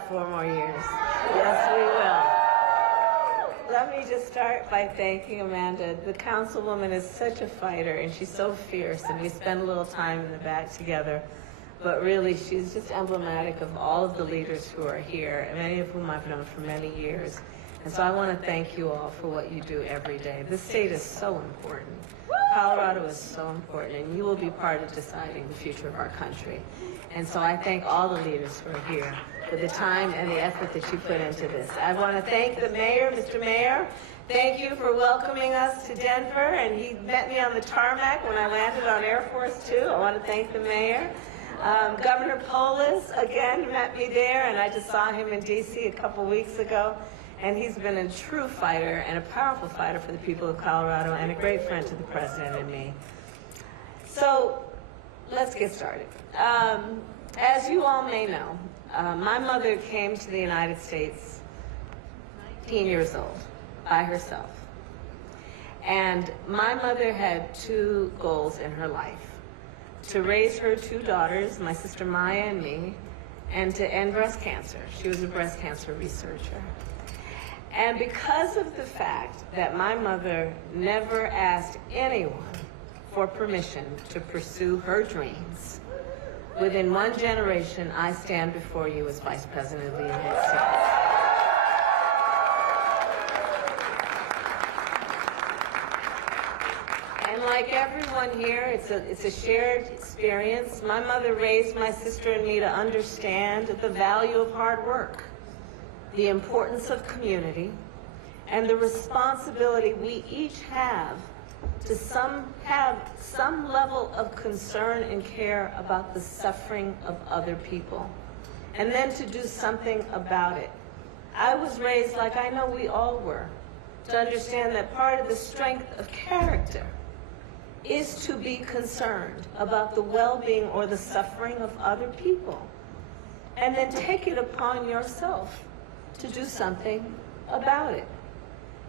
about 4 more years. Yes, we will. Let me just start by thanking Amanda. The councilwoman is such a fighter, and she's so fierce, and we spend a little time in the back together. But really, she's just emblematic of all of the leaders who are here, and many of whom I've known for many years. And so I want to thank you all for what you do every day. This state is so important. Colorado is so important, and you will be part of deciding the future of our country. And so I thank all the leaders who are here for the time and the effort that you put into this. I want to thank the mayor, Mr. Mayor. Thank you for welcoming us to Denver, and he met me on the tarmac when I landed on Air Force 2. I want to thank the mayor. Governor Polis, again, met me there, and I just saw him in D.C. a couple weeks ago. And he's been a true fighter and a powerful fighter for the people of Colorado and a great friend to the president and me. So let's get started. As you all may know, my mother came to the United States 19 years old by herself. And my mother had 2 goals in her life: to raise her 2 daughters, my sister Maya and me, and to end breast cancer. She was a breast cancer researcher. And because of the fact that my mother never asked anyone for permission to pursue her dreams, within 1 generation, I stand before you as Vice President of the United States. And like everyone here, it's a shared experience. My mother raised my sister and me to understand the value of hard work, the importance of community, and the responsibility we each have to have some level of concern and care about the suffering of other people, and then to do something about it. I was raised, like I know we all were, to understand that part of the strength of character is to be concerned about the well-being or the suffering of other people, and then take it upon yourself to do something about it.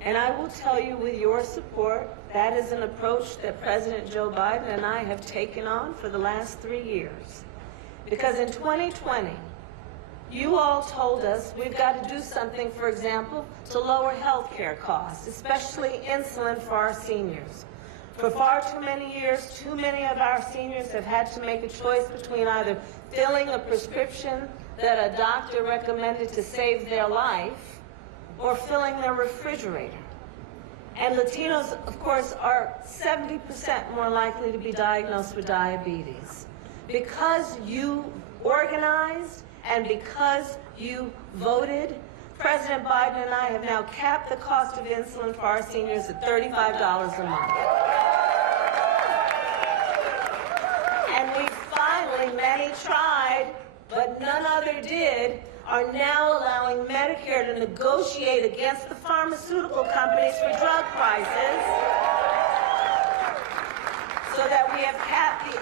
And I will tell you, with your support, that is an approach that President Joe Biden and I have taken on for the last 3 years. Because in 2020, you all told us we've got to do something, for example, to lower health care costs, especially insulin for our seniors. For far too many years, too many of our seniors have had to make a choice between either filling a prescription that a doctor recommended to save their life or filling their refrigerator. And Latinos, of course, are 70% more likely to be diagnosed with diabetes. Because you organized and because you voted, President Biden and I have now capped the cost of insulin for our seniors at $35 a month. And we finally, many tried, but none other did, are now allowing Medicare to negotiate against the pharmaceutical companies for drug prices, so that we have capped the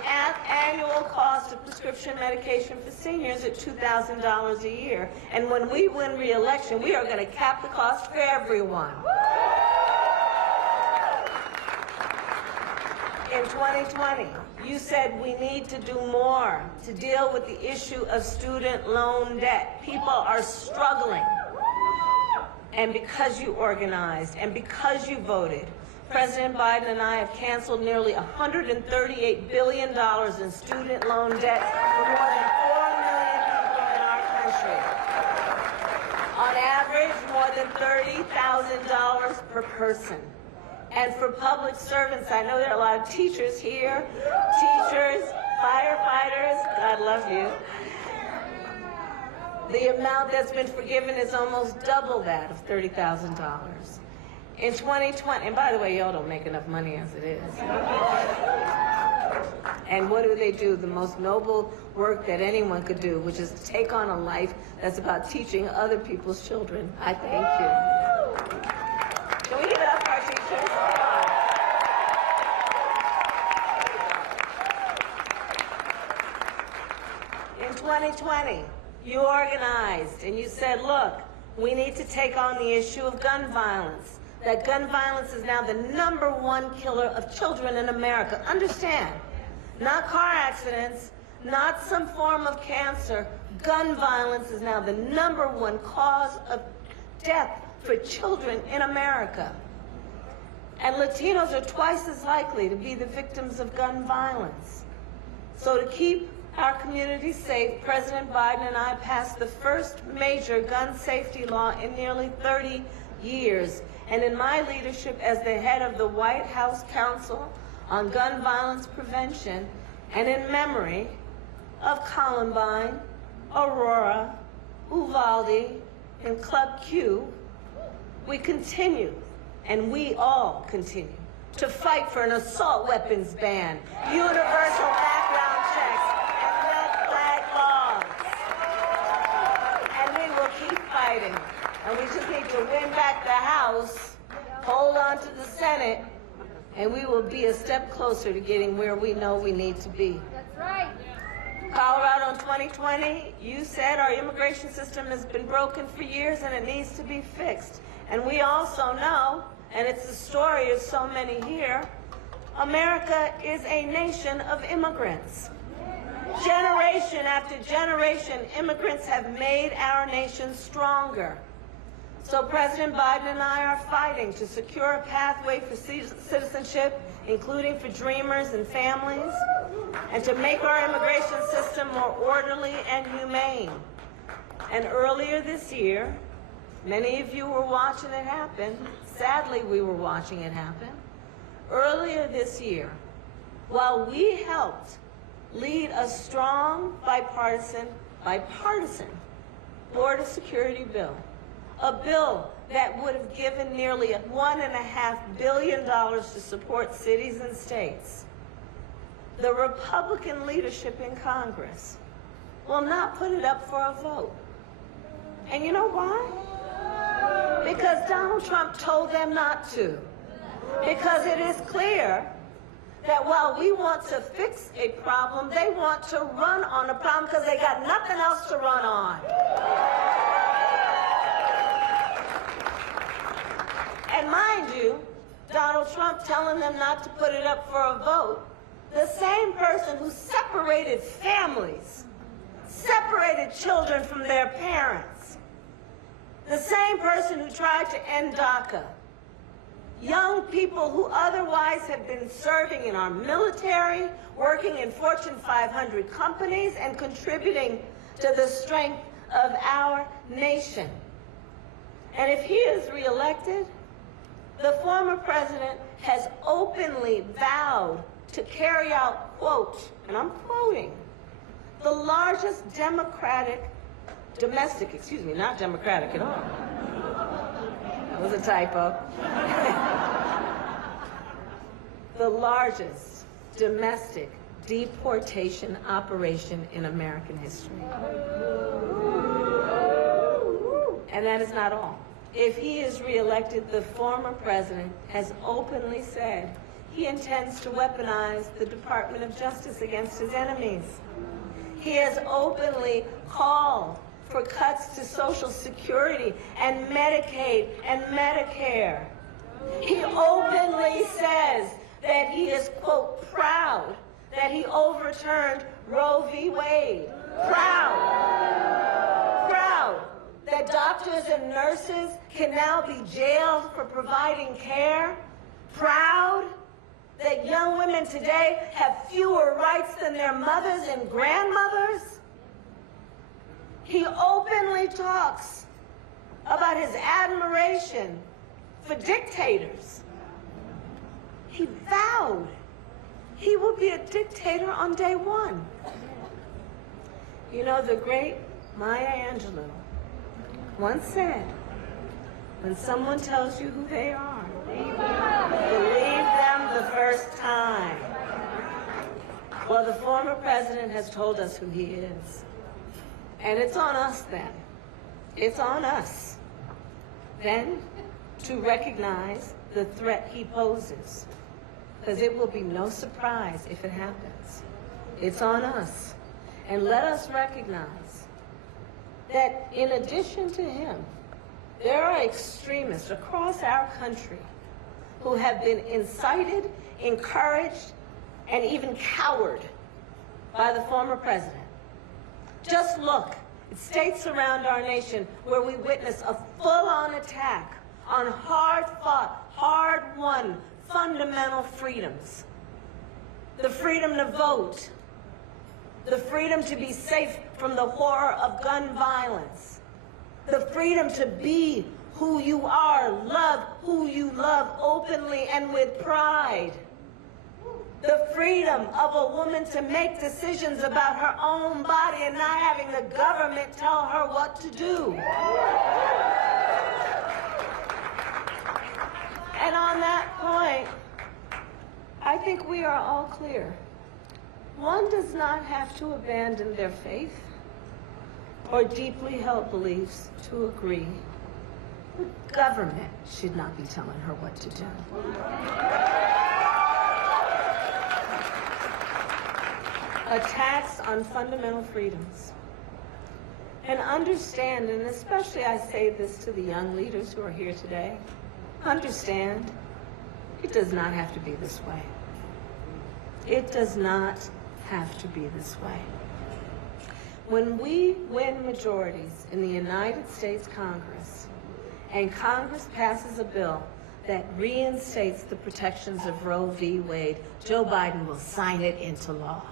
annual cost of prescription medication for seniors at $2,000 a year. And when we win re-election, we are going to cap the cost for everyone. In 2020, you said we need to do more to deal with the issue of student loan debt. People are struggling. And because you organized and because you voted, President Biden and I have canceled nearly $138 billion in student loan debt for more than 4 million people in our country. On average, more than $30,000 per person. And for public servants, I know there are a lot of teachers here, teachers, firefighters, God love you. The amount that's been forgiven is almost double that of $30,000. In 2020, and by the way, y'all don't make enough money as it is. And what do? The most noble work that anyone could do, which is to take on a life that's about teaching other people's children. I thank you. Can we give it up for our teachers? In 2020, you organized and you said, look, we need to take on the issue of gun violence. That gun violence is now the #1 killer of children in America. Understand, not car accidents, not some form of cancer, gun violence is now the #1 cause of death for children in America. And Latinos are twice as likely to be the victims of gun violence. So to keep our communities safe, President Biden and I passed the first major gun safety law in nearly 30 years. And in my leadership as the head of the White House Council on Gun Violence Prevention, and in memory of Columbine, Aurora, Uvalde, and Club Q, we continue, and we all continue, to fight for an assault weapons ban, universal background checks, and red flag laws. And we will keep fighting. And we just need to win back the House, hold on to the Senate, and we will be a step closer to getting where we know we need to be. That's right. Colorado in 2020, you said our immigration system has been broken for years and it needs to be fixed. And we also know, and it's the story of so many here, America is a nation of immigrants. Generation after generation, immigrants have made our nation stronger. So President Biden and I are fighting to secure a pathway for citizenship, including for dreamers and families, and to make our immigration system more orderly and humane. And earlier this year, many of you were watching it happen. Sadly, we were watching it happen. Earlier this year, while we helped lead a strong bipartisan border security bill, a bill that would have given nearly $1.5 billion to support cities and states, the Republican leadership in Congress will not put it up for a vote. And you know why? Because Donald Trump told them not to. Because it is clear that while we want to fix a problem, they want to run on a problem because they got nothing else to run on. And mind you, Donald Trump telling them not to put it up for a vote, the same person who separated families, separated children from their parents, the same person who tried to end DACA, young people who otherwise have been serving in our military, working in Fortune 500 companies, and contributing to the strength of our nation. And if he is reelected, the former president has openly vowed to carry out, quote, and I'm quoting, the largest not democratic at all. That was a typo. The largest domestic deportation operation in American history. And that is not all. If he is reelected, the former president has openly said he intends to weaponize the Department of Justice against his enemies. He has openly called for cuts to Social Security and Medicaid and Medicare. He openly says that he is, quote, proud that he overturned Roe v. Wade. Proud that doctors and nurses can now be jailed for providing care. Proud that young women today have fewer rights than their mothers and grandmothers. He openly talks about his admiration for dictators. He vowed he would be a dictator on day one. You know, the great Maya Angelou once said, when someone tells you who they are, believe them the first time. Well, the former president has told us who he is. And it's on us then. It's on us then to recognize the threat he poses. Because it will be no surprise if it happens. It's on us. And let us recognize that in addition to him, there are extremists across our country who have been incited, encouraged, and even cowered by the former president. Just look at states around our nation where we witness a full-on attack on hard-fought, hard-won fundamental freedoms. The freedom to vote, the freedom to be safe from the horror of gun violence, the freedom to be who you are, love who you love openly and with pride, the freedom of a woman to make decisions about her own body and not having the government tell her what to do. And on that point, I think we are all clear. One does not have to abandon their faith or deeply held beliefs to agree. The government should not be telling her what to do. Attacks on fundamental freedoms. And understand, and especially I say this to the young leaders who are here today, understand, it does not have to be this way. It does not have to be this way. When we win majorities in the United States Congress, and Congress passes a bill that reinstates the protections of Roe v. Wade, Joe Biden will sign it into law.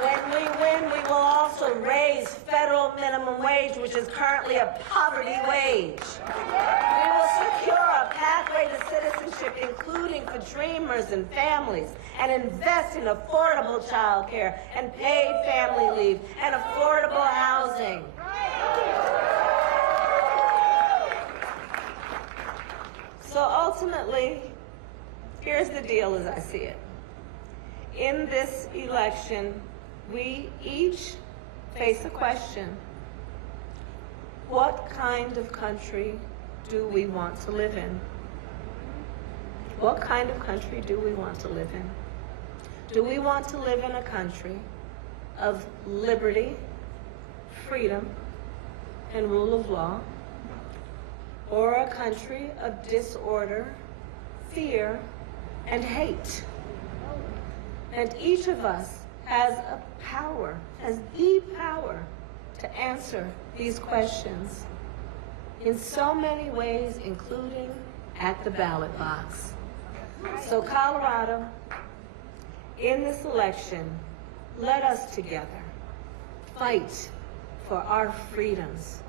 When we win, we will also raise federal minimum wage, which is currently a poverty wage. We will secure a pathway to citizenship, including for dreamers and families, and invest in affordable child care and paid family leave and affordable housing. So ultimately, here's the deal as I see it. In this election, we each face a question. What kind of country do we want to live in? What kind of country do we want to live in? Do we want to live in a country of liberty, freedom, and rule of law? Or a country of disorder, fear, and hate? And each of us has a power, has the power to answer these questions in so many ways, including at the ballot box. So Colorado, in this election, let us together fight for our freedoms,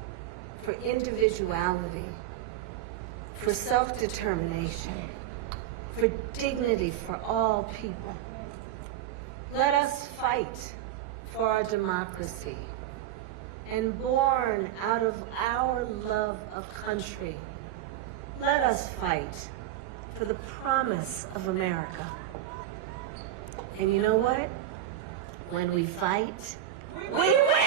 for individuality, for self-determination, for dignity for all people. Let us fight for our democracy, and born out of our love of country, let us fight for the promise of America. And you know what? When we fight, we win!